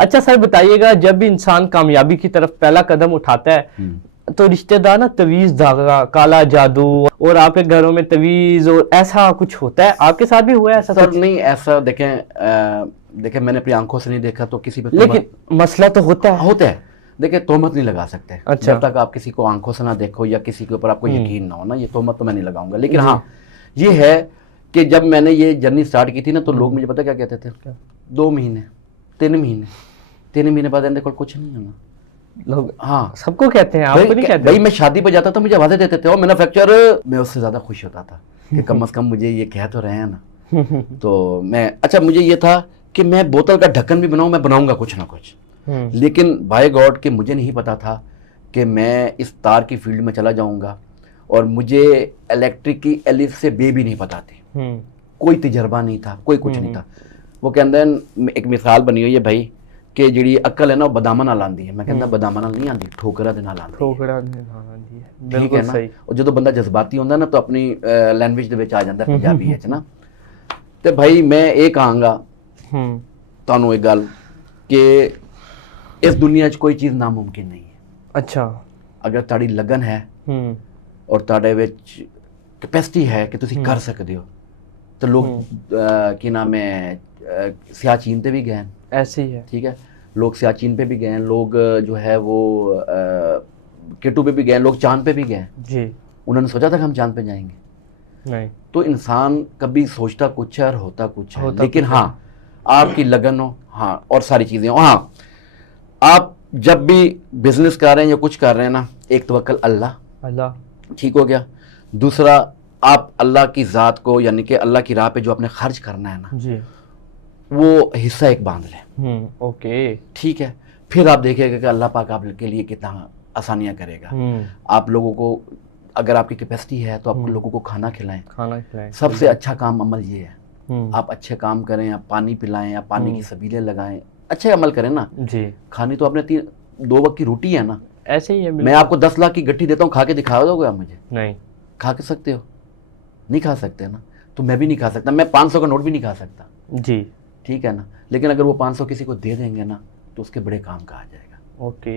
अच्छा सर बताइएगा, जब भी इंसान कामयाबी की तरफ पहला कदम उठाता है तो रिश्तेदार ना तवीज धागा, काला जादू, और आपके घरों में तवीज और ऐसा कुछ होता है, आपके साथ भी हुआ है ऐसा सर कुछ? नहीं, ऐसा देखें मैंने अपनी आंखों से नहीं देखा तो किसी पे लेकिन मसला तो होता है। होता है। देखिए तोहमत नहीं लगा सकते अच्छा। जब तक आप किसी को आंखों से ना देखो या किसी के ऊपर आपको यकीन ना हो ना, ये तोहमत तो मैं नहीं लगाऊंगा। लेकिन जी। हाँ ये है कि जब मैंने ये जर्नी स्टार्ट की थी ना, तो लोग मुझे पता क्या कहते थे, 2 महीने 3 महीने 3 महीने बाद देखो कुछ नहीं होना। लोग हाँ सबको कहते हैं, आपको नहीं कहते? भाई मैं शादी पे जाता था, मुझे आवाजें देते थे और मैन्युफैक्चरर, मैं उससे ज्यादा खुश होता था कि कम से कम मुझे ये कह तो रहे हैं ना। तो मैं, अच्छा मुझे ये था कि मैं बोतल का ढक्कन भी बनाऊं, मैं बनाऊंगा कुछ ना कुछ। लेकिन बाय गॉड कि मुझे नहीं पता था कि मैं इस तार की फील्ड में चला जाऊंगा, और मुझे इलेक्ट्रिक की एलिफ से बे भी नहीं पता थी, कोई तजर्बा नहीं था, कोई कुछ नहीं था। वो कहते हैं, एक मिसाल बनी हुई है भाई कि जी अक्ल है ना वो बदामा नाल आंदी है, मैं कहता बदामा नाल नहीं आंदी, ठोकरा दे नाल आंदी। ठोकरा दे नाल आंदी है, ठीक है बिल्कुल ना। सही। और जो बंदा जज्बाती होंदा ना तो अपनी लैंग्वेज ਦੇ ਵਿੱਚ ਆ ਜਾਂਦਾ ਪੰਜਾਬੀ ਵਿੱਚ ਨਾ। ਤੇ ਭਾਈ ਮੈਂ ਇਹ ਕਹਾਂਗਾ ਤੁਹਾਨੂੰ ਇੱਕ ਗੱਲ ਕਿ ਇਸ ਦੁਨੀਆ 'ਚ ਕੋਈ ਚੀਜ਼ ਨਾਮੁਮਕਿਨ ਨਹੀਂ ਹੈ। अच्छा। ਅਗਰ ਤੁਹਾਡੀ ਲਗਨ ਹੈ ਔਰ ਤੁਹਾਡੇ ਵਿੱਚ ਕੈਪੈਸਿਟੀ ਹੈ ਕਿ ਤੁਸੀਂ ਕਰ ਸਕਦੇ ਹੋ, तो लोग ਕੀ नाम है सियाचिन पे भी गए हैं, ऐसे ही है। ठीक है, लोग सियाचिन पे भी गए हैं, लोग जो है वो केटू पे भी गए हैं, लोग चांद पे भी गए हैं जी। उन्होंने सोचा था कि हम चांद पे जाएंगे? नहीं। तो इंसान कभी सोचता कुछ है और होता कुछ है, लेकिन कुछ हाँ आपकी लगन हो, हाँ और सारी चीज़ें हो। हाँ आप जब भी बिजनेस कर रहे हैं या कुछ कर रहे हैं ना, एक तवक्कल अल्लाह, अल्लाह, ठीक हो गया। दूसरा आप अल्लाह की ज़ात को, यानी कि अल्लाह की राह पे जो आपने खर्च करना है ना जी, वो हिस्सा एक बांध लें। ओके। ठीक है, फिर आप देखिएगा कि अल्लाह पाक आपके लिए कितना आसानियाँ करेगा। आप लोगों को, अगर आपकी कैपेसिटी है तो आप लोगों को खाना खिलाएं। खाना खिलाएं, सबसे अच्छा काम अमल ये है, आप अच्छे काम करें, आप पानी पिलाएं, आप पानी की सबीलें लगाएं, अच्छे अमल करें ना जी। खानी तो आपने 2 वक्त की रोटी है ना, ऐसे ही है। मैं आपको 10 लाख की गट्ठी देता हूँ, खा के दिखा दोगे आप मुझे? नहीं खा के सकते हो? नहीं खा सकते ना, तो मैं भी नहीं खा सकता, मैं 500 का नोट भी नहीं खा सकता। जी, ठीक है ना। लेकिन अगर वो 500 किसी को दे देंगे ना तो उसके बड़े काम का आ जाएगा। ओके।